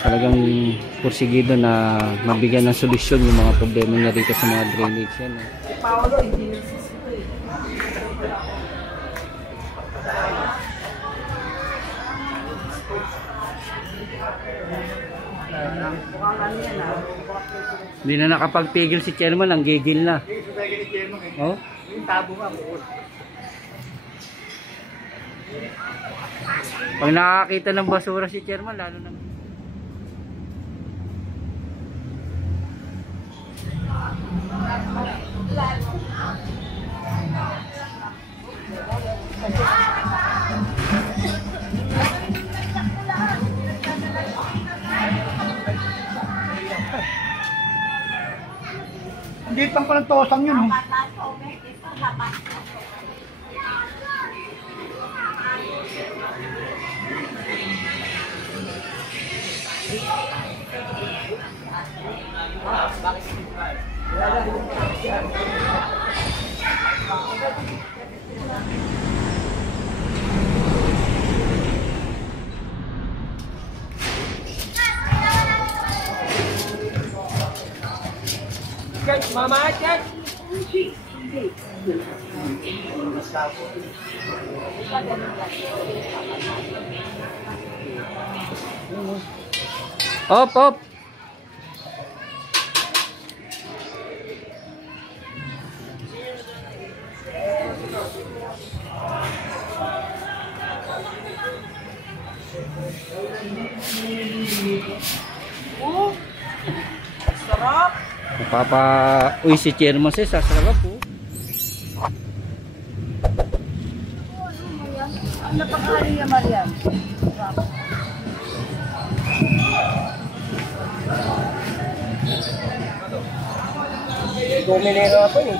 talagang porsigido na mabigyan ng solusyon yung mga problema niya dito sa mga drainage yan. Hindi na nakapagpigil si chairman, ang gigil na. Oh? Pag nakakita ng basura si chairman, lalo na. Hindi pang palang tosang yun. Mama, check. Op, op. Oh, sarap. Uy, si chairman siya, sasarap po. Ano pa kaya niya, Marian? Dominera pa eh.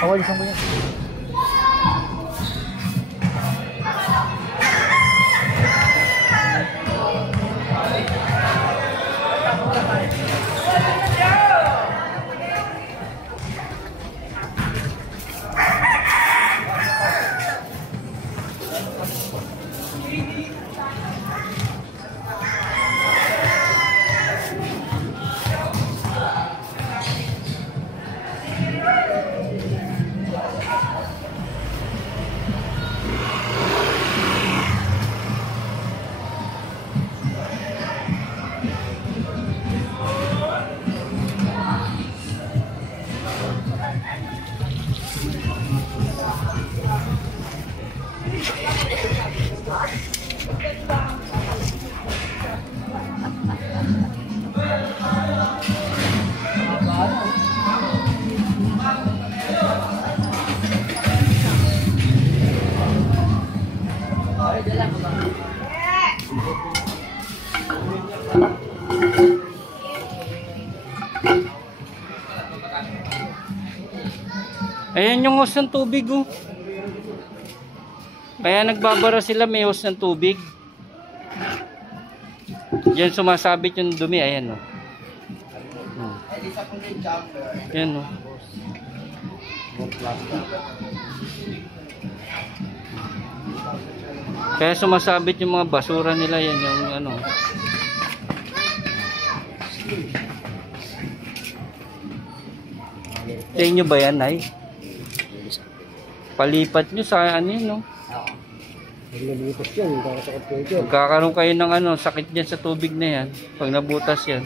Awal isang mo yan. Ayan yung hose ng tubig oh. Kaya nagbabara sila, may hose ng tubig. Diyan sumasabit yung dumi, ayan oh. Ayan oh. Kaya sumasabit yung mga basura nila, yan yung ano. Sa inyo ba yan, Nay? Palipat nyo sa ano yun, no? Pag nabutas yan, kakasakit ko ito. Magkakaroon kayo ng ano, sakit dyan sa tubig na yan. Pag nabutas yan.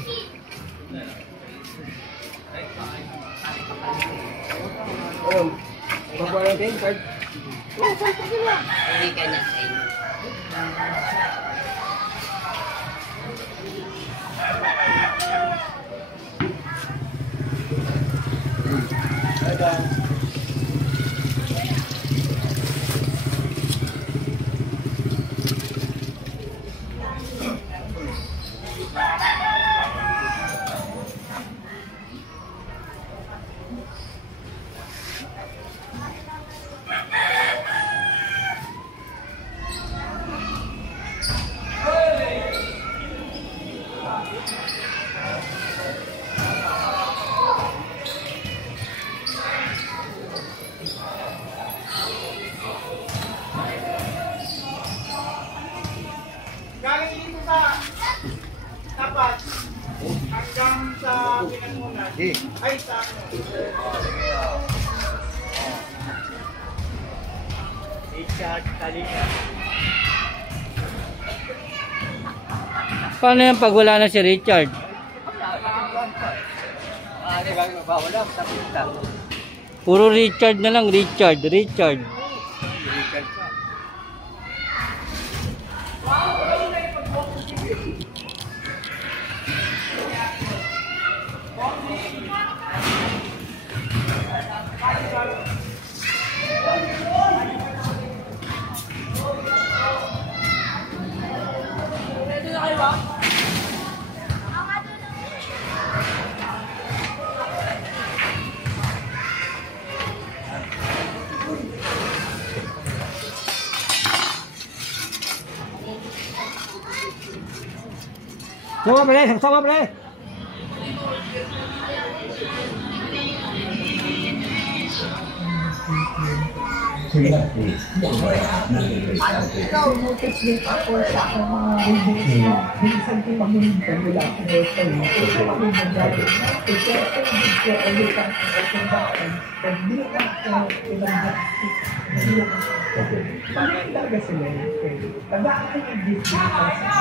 Baba natin, card. Hindi ka na sa inyo. Paano yan pag wala na si Richard? Puro Richard na lang, Richard. Sama pre! Ikaw, notice din ako sa aking mga reviews na minsan ko paminintang wala akong website. Ito paminintang ito video ulit ang pagkakaan. Pag di ako pinagdakit, hindi ako bakit talaga sila yung pwede? Tandaan ko yung video sa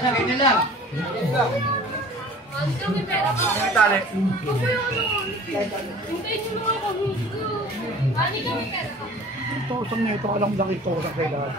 Ganyan lang. Tosang na ito, alam lang ito sa kailangan.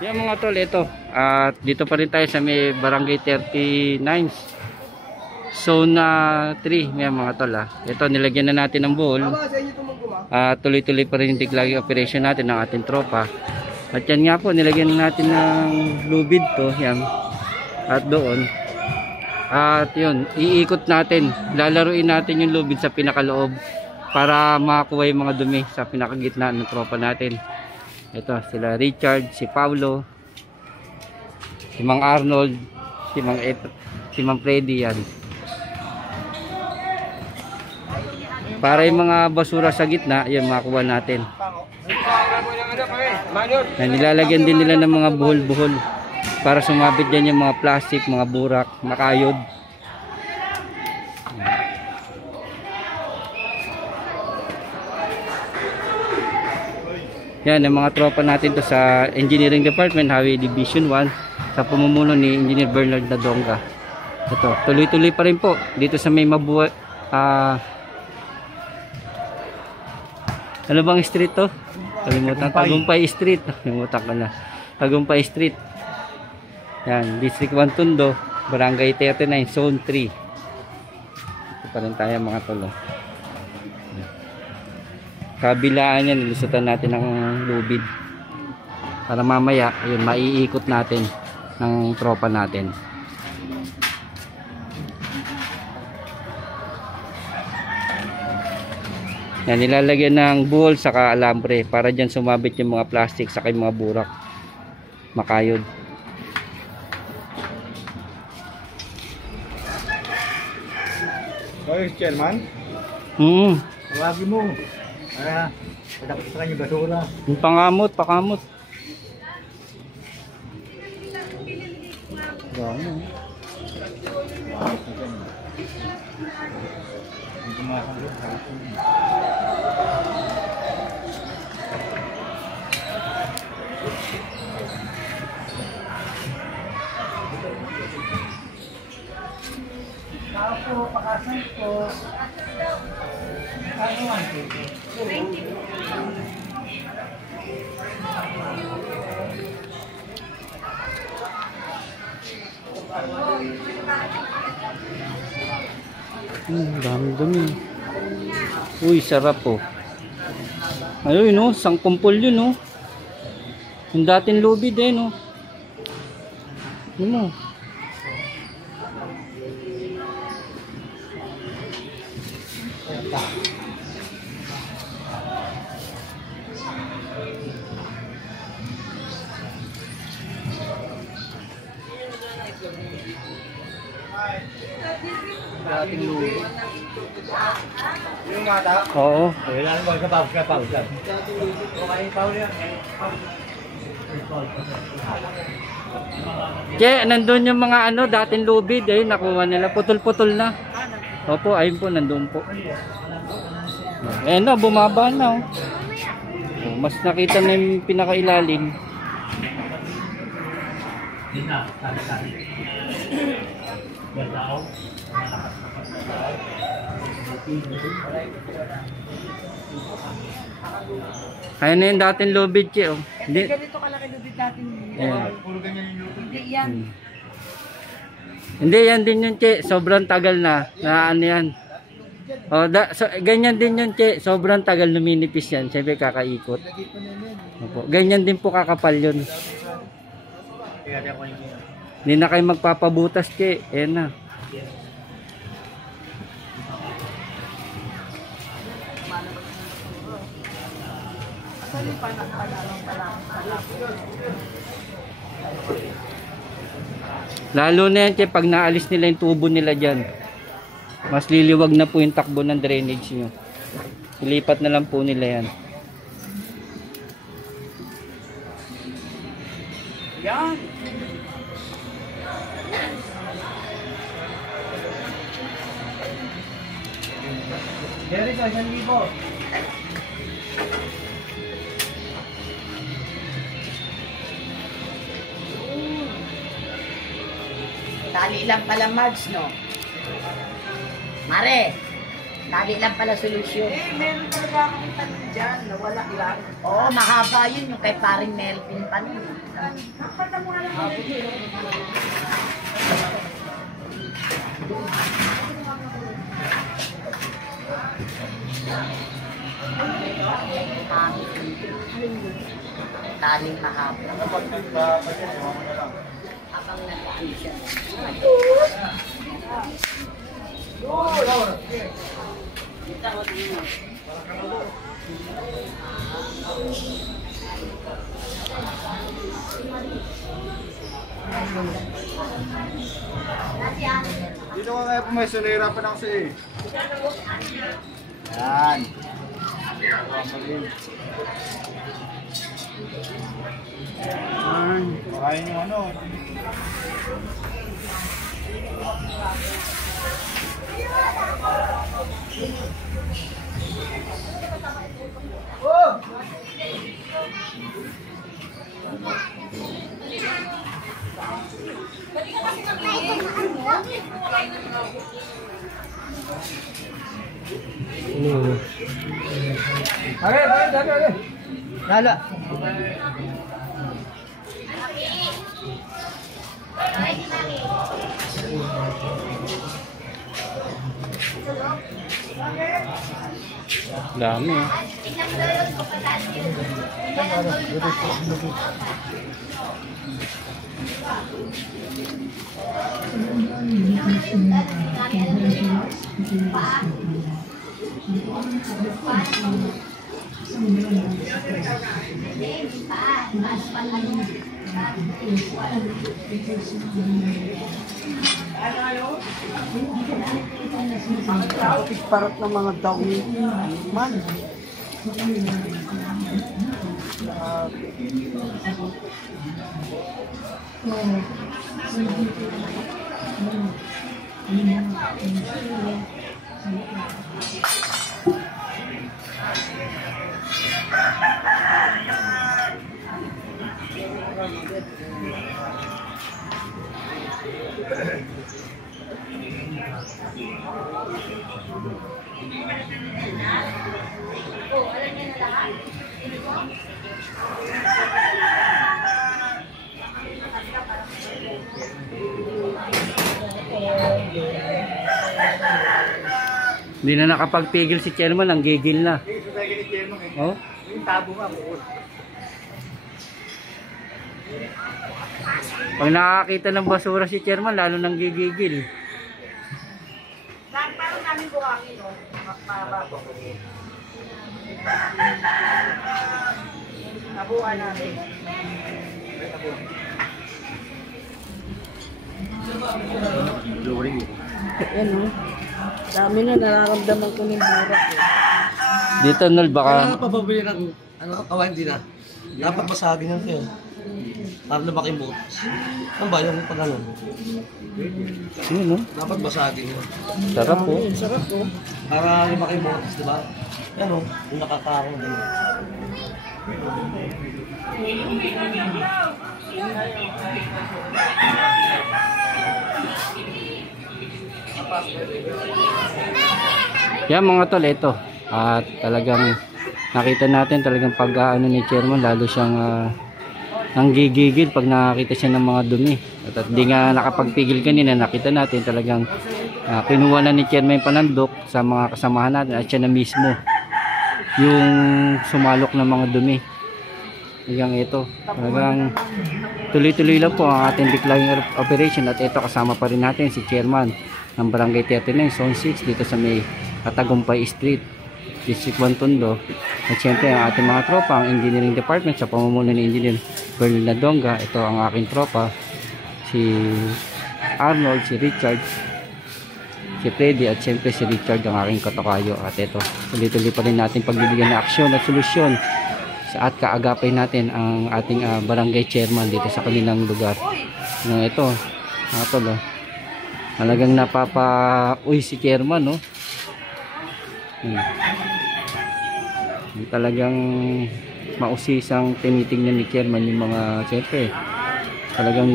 Yan mga tol, ito. At dito pa rin tayo sa may Barangay 39. Zone 3, yan mga tol. Ito, nilagyan na natin ng bowl. Tuloy-tuloy pa rin yung diglagging operation natin ng ating tropa. At yan nga po, nilagyan na natin ng lubid to. Yan. At doon. At yun, iikot natin. Lalaruin natin yung lubid sa pinakaloob para makakuha yung mga dumi sa pinakagitna ng tropa natin. Ito, sila Richard, si Paulo, si Mang Arnold, si Mang Freddy, yan. Para yung mga basura sa gitna, yan makuha natin. Na nilalagyan din nila ng mga buhol-buhol para sumabit dyan yung mga plastic, mga burak, makayod. Yan, ang mga tropa natin to sa Engineering Department, Highway Division 1, sa pamumuno ni Engineer Bernard Nadonga. Ito, tuloy-tuloy pa rin po dito sa may mabuhay. Ano bang street to? Kalimutan. Tagumpay Street. Kalimutan ko na. Tagumpay Street. Yan, District 1 Tondo, Barangay 39, Zone 3. Ito pa rin tayo mga tolo. Kabilaan yan, nilusutan natin ng lubid. Para mamaya, yun, maiikot natin ng tropa natin. Yan, nilalagyan ng buhol saka alambre para dyan sumabit yung mga plastic saka yung mga burak. Makayod. Vice Chairman, tawagin mo. Para padakot sa kanya basura. Yung pangamot, pakamot. Dami-dami. Uy, sarap po. Ayun, no, sangkumpol yun, no. Yung dating lubid, no. Ano mo? Dating luwi. Yung mata? Oo. Wala nang pagkapaus na paus lang. Okay, paus yan. Che, nandun yung mga ano, dating lubid, nakuha nila. Putol-putol na. Opo, ayun po, nandun po. Ayan na, bumaba na. Oh. Mas nakita na yung pinakailalim. Ayun na yung dating lubid, Che. Oh. Hindi. Ganito kalaki lubid natin. Ayan. Hindi yan. Hindi, yan din yun, Che. Sobrang tagal na. Na ano yan. O, ganyan din yun, Che. Sobrang tagal luminipis yan. Siyempre kakaikot. Opo. Ganyan din po kakapal yun. Hindi na kayo magpapabutas, Che. Ayan na. Lalo na yan, Che, pag naalis nila yung tubo nila dyan. Mas liliwag na po yung takbo ng drainage nyo. Ilipat na lang po nila yan. Yan. Derek, 1,000. Tali lang pala Mads, no? Mare, tali lang pala solusyon. Meron talaga akong tanong dyan, nawala lang. Oo, mahaba yun, yung kay paring Melvin pa nun. Taling mahaba. Habang nagkaan siya. Dito ka kaya pumeso, nahirapan ako siya eh. Yan. Makain yung ano. Oh! Okay. Lala. Dami eh. Parot ng mga dawi man. Hindi na nakapagpigil si chairman, ang gigil na. Oh? Yung tabo nga po. Pag nakakita ng basura si chairman, lalo nang gigigil. Parang namin buhangin, no? Nabuhan namin. Yan, no? Dami na nararamdaman ko ng burak, eh. Dito, Nol, baka... Kaya papabili ng kawan din na. Dapat basagin yan sa'yo. Para lumaki mo. Ano ba yung pag ano? Yun, no? Dapat basagin yun. Sarap po. Sarap, no? Para lumaki mo, di ba? Ano, yung nakakaroon din. Yan mga tol, ito. At talagang nakita natin talagang pag-aano ni chairman, lalo siyang nanggigigil pag nakakita siya ng mga dumi. At di nga nakapagpigil kanina, nakita natin talagang kinuha na ni chairman yung panandok sa mga kasamahan natin at siya na mismo yung sumalok ng mga dumi. Hanggang ito, talagang tuloy-tuloy lang po ang ating declaring operation at ito kasama pa rin natin si chairman ng Barangay 39, Zone 6 dito sa may Katagumpay Street, District 1 Tondo. At syempre ang ating mga tropa, ang engineering department sa pamumuno ni Engineer Berlin Ladonga. Ito ang aking tropa, si Arnold, si Richard, si Freddy at syempre si Richard ang aking katokayo. At ito, tuloy-tuloy pa rin natin pagbibigyan ng aksyon at solusyon at kaagapay natin ang ating barangay chairman dito sa kanilang lugar. Ito, mga tol, talagang napapa-uy si chairman, no? Talagang mausisang tinitingnan ni chairman yung mga, siyempre, talagang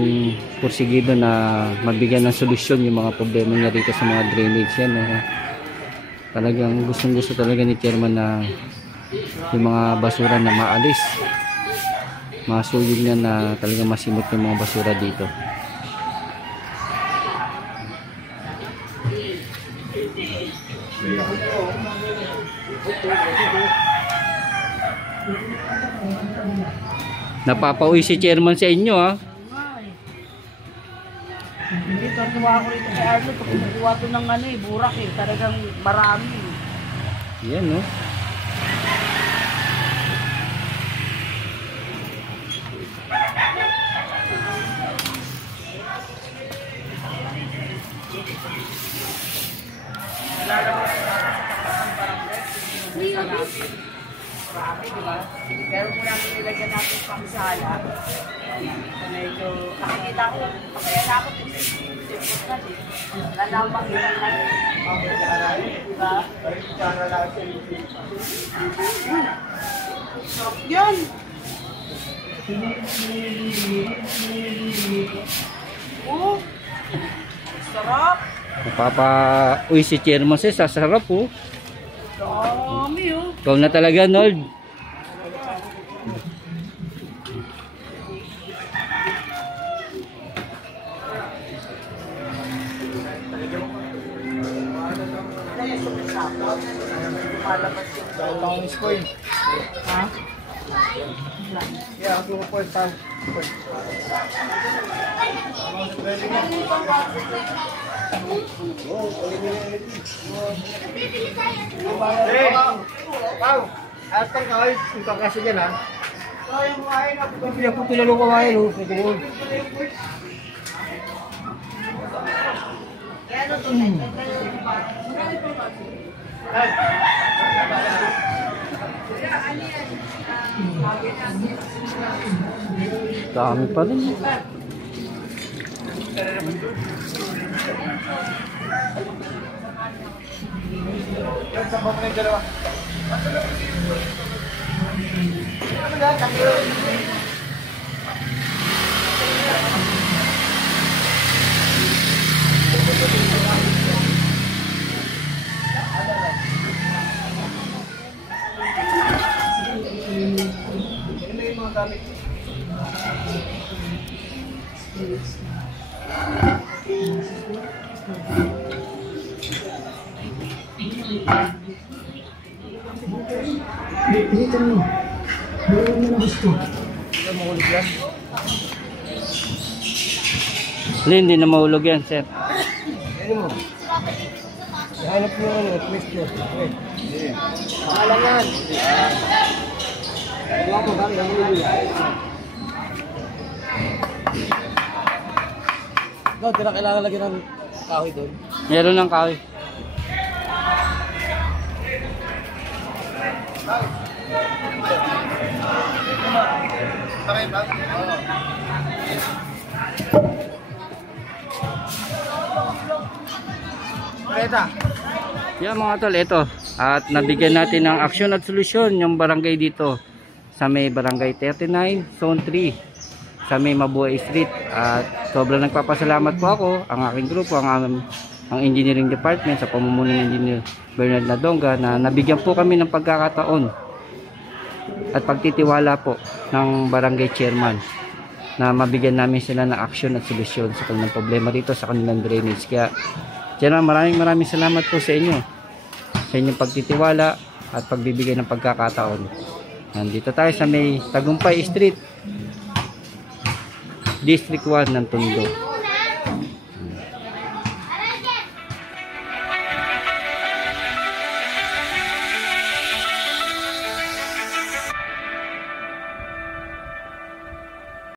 pursigido na mabigyan ng solusyon yung mga problema niya dito sa mga drainage yan, no? Talagang gustong-gusto talaga ni chairman na yung mga basura na maalis, masuyod niya na talagang masimot yung mga basura dito. Napapauwi si chairman sa inyo, ha? Hindi, tuwa ko rito kay Arnold. Pag nakuha to ng ano, burak, eh. Talagang marami. Yan, no? Marami, di ba? Pero kung namin nilagyan natin pang sala, medyo nakikita ko, kaya na ako lalambang ilang lang. Di ba? Yan! Oh! Sarap! Napapa-uwi si chairman sa sarap, oh. Dami, oh. Ikaw na talaga, Nold. Ano yung sumisapot? Taonis coin. Ha? Yeah, ako po ito. Hey! Pao! Atang kaway, ito kasi dyan ha. Hindi ako tinanong kumain oh. Dami pa rin. Dito mo. Meron mo na gusto. Hindi na mahulog yan, sir. Ano mo? Hanap mo ano, twist mo. Pangalan yan. Iwan mo ba? Iwan mo yun. No, di na kailangan lagyan ng kahoy doon. Meron ng kahoy. Reta. Yan mga tol, ito. At nabigyan natin ng aksyon at solusyon yung barangay dito sa may barangay 39, zone 3 sa may Mabuhay Street. At sobrang nagpapasalamat po ako, ang aking grupo, ang engineering department sa pamumuno ng Engineer Bernard Nadonga na nabigyan po kami ng pagkakataon at pagtitiwala po ng barangay chairman na mabigyan namin sila ng aksyon at solusyon sa kanilang problema dito sa kanilang drainage. Kaya Chairman, maraming salamat po sa inyo sa inyong pagtitiwala at pagbibigay ng pagkakataon. Nandito tayo sa may Tagumpay Street, District 1 ng Tondo.